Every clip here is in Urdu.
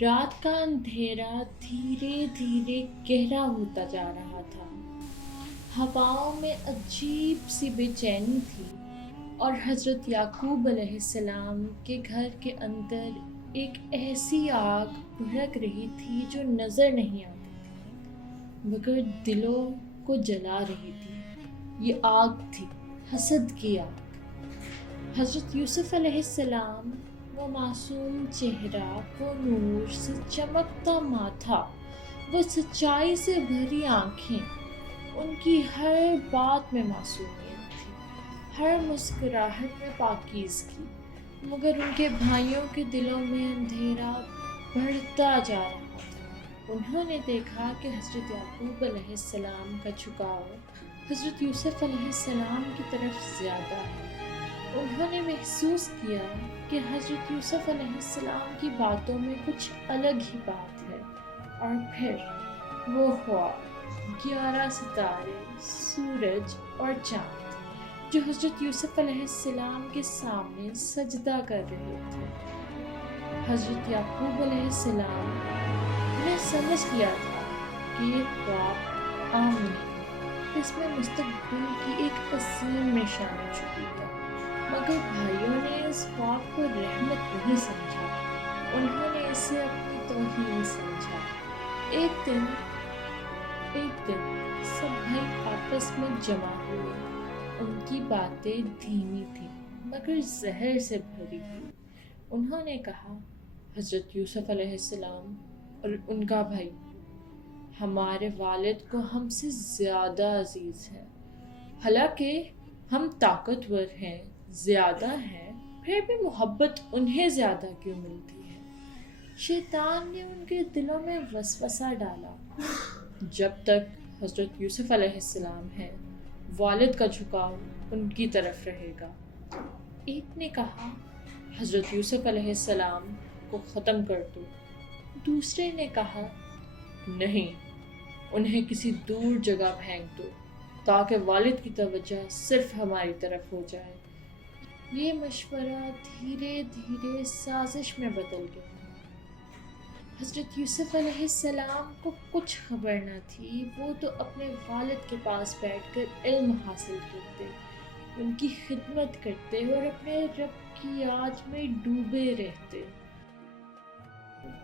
رات کا اندھیرا دھیرے دھیرے گہرا ہوتا جا رہا تھا۔ ہواؤں میں عجیب سی بے چینی تھی اور حضرت یعقوب علیہ السلام کے گھر کے اندر ایک ایسی آگ بھڑک رہی تھی جو نظر نہیں آتی تھی مگر دلوں کو جلا رہی تھی۔ یہ آگ تھی حسد کی آگ۔ حضرت یوسف علیہ السلام، وہ معصوم چہرہ، وہ نور سے چمکتا ماتھا، وہ سچائی سے بھری آنکھیں، ان کی ہر بات میں معصومیت تھی، ہر مسکراہٹ میں پاکیزگی، مگر ان کے بھائیوں کے دلوں میں اندھیرا بڑھتا جا رہا تھا۔ انہوں نے دیکھا کہ حضرت یعقوب علیہ السلام کا جھکاؤ حضرت یوسف علیہ السلام کی طرف زیادہ ہے۔ انہوں نے محسوس کیا کہ حضرت یوسف علیہ السلام کی باتوں میں کچھ الگ ہی بات ہے، اور پھر وہ خواب، 11 ستارے، سورج اور چاند جو حضرت یوسف علیہ السلام کے سامنے سجدہ کر رہے تھے۔ حضرت یعقوب علیہ السلام نے سمجھ لیا تھا کہ یہ خواب عام نہیں، اس میں مستقبل کی ایک عظیم نشانی چھپی ہے۔ مگر بھائیوں نے اس خواب کو رحمت نہیں سمجھا، انہوں نے اسے اپنی توہین سمجھا۔ ایک دن سب بھائی آپس میں جمع ہوئے۔ ان کی باتیں دھیمی تھیں مگر زہر سے بھری ہوئی۔ انہوں نے کہا، حضرت یوسف علیہ السلام اور ان کا بھائی ہمارے والد کو ہم سے زیادہ عزیز ہے، حالانکہ ہم طاقتور ہیں، زیادہ ہیں، پھر بھی محبت انہیں زیادہ کیوں ملتی ہے؟ شیطان نے ان کے دلوں میں وسوسہ ڈالا، جب تک حضرت یوسف علیہ السلام ہے، والد کا جھکاؤ ان کی طرف رہے گا۔ ایک نے کہا، حضرت یوسف علیہ السلام کو ختم کر دو۔ دوسرے نے کہا، نہیں، انہیں کسی دور جگہ پھینک دو تاکہ والد کی توجہ صرف ہماری طرف ہو جائے۔ یہ مشورہ دھیرے دھیرے سازش میں بدل گیا۔ حضرت یوسف علیہ السلام کو کچھ خبر نہ تھی، وہ تو اپنے والد کے پاس بیٹھ کر علم حاصل کرتے، ان کی خدمت کرتے اور اپنے رب کی یاد میں ڈوبے رہتے۔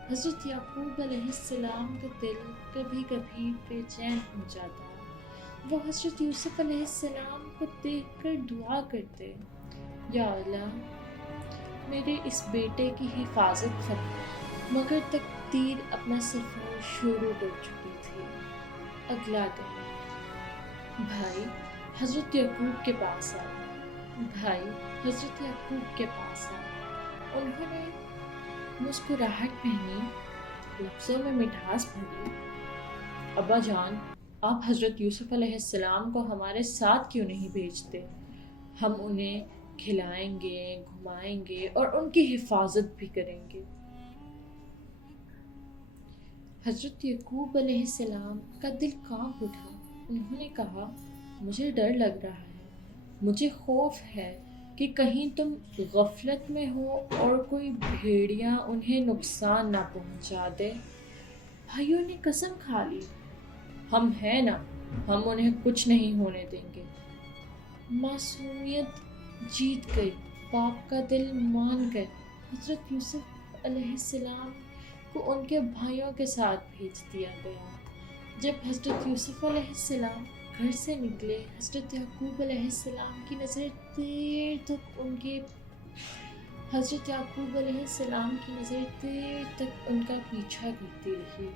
حضرت یعقوب علیہ السلام کا دل کبھی کبھی بے چین ہو جاتا، وہ حضرت یوسف علیہ السلام کو دیکھ کر دعا کرتے، یا اللہ، میرے اس بیٹے کی حفاظت فرما۔ مگر تقدیر اپنا سفر شروع کر چکی تھی۔ اگلا دن بھائی حضرت یعقوب کے پاس آئے۔ انہوں نے مسکراہٹ پہنی، لفظوں میں مٹھاس بھری، ابا جان، آپ حضرت یوسف علیہ السلام کو ہمارے ساتھ کیوں نہیں بھیجتے؟ ہم انہیں کھلائیں گے، گھمائیں گے اور ان کی حفاظت بھی کریں گے۔ حضرت یعقوب علیہ السلام کا دل کانپ اٹھا۔ انہوں نے کہا، مجھے ڈر لگ رہا ہے، مجھے خوف ہے کہ کہیں تم غفلت میں ہو اور کوئی بھیڑیا انہیں نقصان نہ پہنچا دے۔ بھائیوں نے قسم کھا لی، ہم ہیں نا، ہم انہیں کچھ نہیں ہونے دیں گے۔ معصومیت جیت گئی، باپ کا دل مان گئے۔ حضرت یوسف علیہ السلام کو ان کے بھائیوں کے ساتھ بھیج دیا گیا۔ جب حضرت یوسف علیہ السلام گھر سے نکلے، حضرت یعقوب علیہ السلام کی نظر دیر تک ان کا پیچھا کرتی رہی۔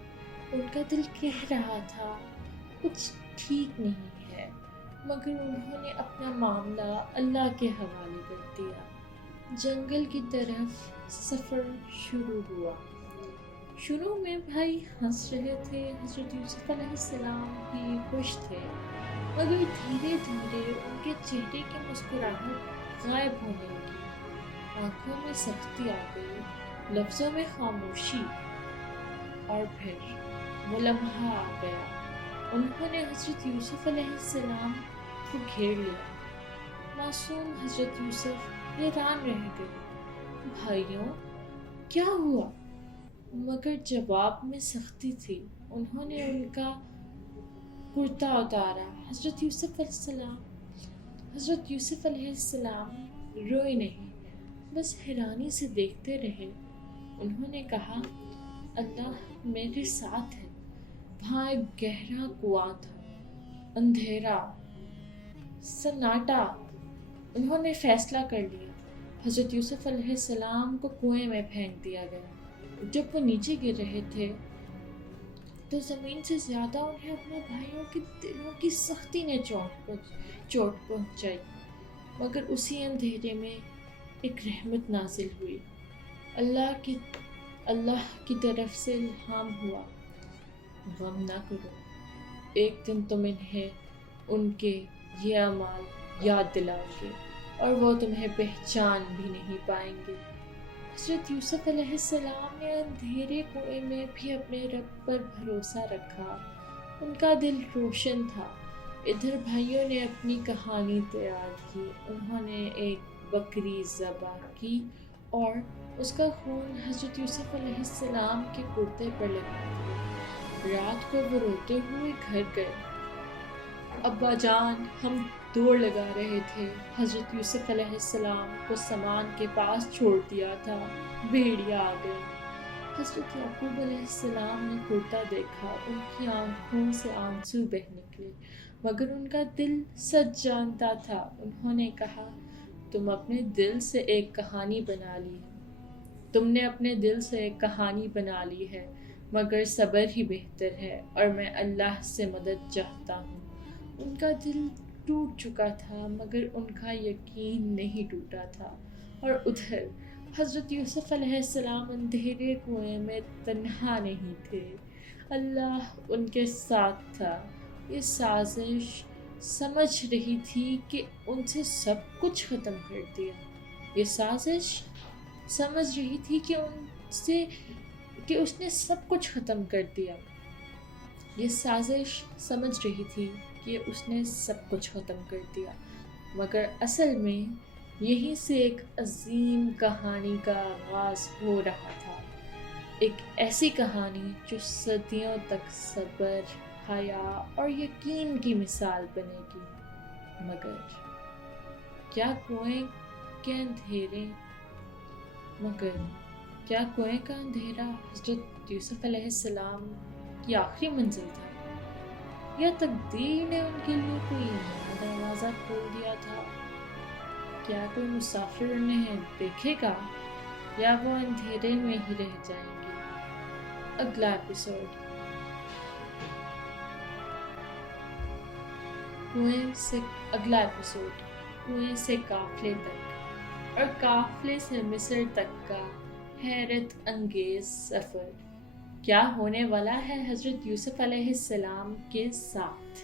ان کا دل کہہ رہا تھا، کچھ ٹھیک نہیں ہے، مگر انہوں نے اپنا معاملہ اللہ کے حوالے کر دیا۔ جنگل کی طرف سفر شروع ہوا۔ شروع میں بھائی ہنس رہے تھے، حضرت یوسف علیہ السلام بھی خوش تھے، مگر دھیرے دھیرے ان کے چہرے کی مسکراہٹ غائب ہونے لگی، آنکھوں میں سختی آ گئی، لفظوں میں خاموشی، اور پھر وہ لمحہ آ گیا۔ انہوں نے حضرت یوسف علیہ السلام کو گھیر لیا۔ معصوم حضرت یوسف حیران رہ گئے، بھائیوں، کیا ہوا؟ مگر جواب میں سختی تھی۔ انہوں نے ان کا کرتا اتارا۔ حضرت یوسف علیہ السلام روئے نہیں، بس حیرانی سے دیکھتے رہے۔ انہوں نے کہا، اللہ میرے ساتھ ہے۔ وہاں ایک گہرا کنواں تھا، اندھیرا، سناٹا۔ انہوں نے فیصلہ کر لیا۔ حضرت یوسف علیہ السلام کو کنویں میں پھینک دیا گیا۔ جب وہ نیچے گر رہے تھے تو زمین سے زیادہ انہیں اپنے بھائیوں کے دلوں کی سختی نے چوٹ پہنچائی، مگر اسی اندھیرے میں ایک رحمت نازل ہوئی۔ اللہ کی طرف سے الہام ہوا، غم نہ کرو، ایک دن تم انہیں ان کے یہ اعمال یاد دلاؤ گے اور وہ تمہیں پہچان بھی نہیں پائیں گے۔ حضرت یوسف علیہ السلام نے اندھیرے کنویں میں بھی اپنے رب پر بھروسہ رکھا۔ ان کا دل روشن تھا۔ ادھر بھائیوں نے اپنی کہانی تیار کی۔ انہوں نے ایک بکری ذبح کی اور اس کا خون حضرت یوسف علیہ السلام کے کرتے پر لگا دیا۔ رات کو وہ روتے ہوئے گھر گئے۔ ابا جان، ہم دوڑ لگا رہے تھے، حضرت یوسف علیہ السلام کو سامان کے پاس چھوڑ دیا تھا، بھیڑیا آ گئے۔ حضرت یعقوب علیہ السلام نے کرتا دیکھا، ان کی آنکھوں سے آنسو بہہ نکلے، مگر ان کا دل سچ جانتا تھا۔ انہوں نے کہا، تم اپنے دل سے ایک کہانی بنا لی ہے، تم نے اپنے دل سے ایک کہانی بنا لی ہے، مگر صبر ہی بہتر ہے، اور میں اللہ سے مدد چاہتا ہوں۔ ان کا دل ٹوٹ چکا تھا، مگر ان کا یقین نہیں ٹوٹا تھا۔ اور ادھر حضرت یوسف علیہ السلام اندھیرے کنویں میں تنہا نہیں تھے، اللہ ان کے ساتھ تھا۔ یہ سازش سمجھ رہی تھی کہ ان سے سب کچھ ختم کر دیا۔ یہ سازش سمجھ رہی تھی کہ اس نے سب کچھ ختم کر دیا۔ یہ سازش سمجھ رہی تھی کہ اس نے سب کچھ ختم کر دیا، مگر اصل میں یہیں سے ایک عظیم کہانی کا آغاز ہو رہا تھا، ایک ایسی کہانی جو صدیوں تک صبر، حیا اور یقین کی مثال بنے گی۔ مگر کیا کنویں کا اندھیرا حضرت یوسف علیہ السلام کی آخری منزل تھا، یا تقدیر نے ان کے لیے کوئی نیا دروازہ کھول دیا تھا؟ کیا کوئی مسافر انہیں دیکھے گا، یا وہ اندھیرے میں ہی رہ جائیں گے؟ اگلا ایپیسوڈ کنویں سے قافلے تک، اور قافلے سے مصر تک کا حیرت انگیز سفر۔ کیا ہونے والا ہے حضرت یوسف علیہ السلام کے ساتھ؟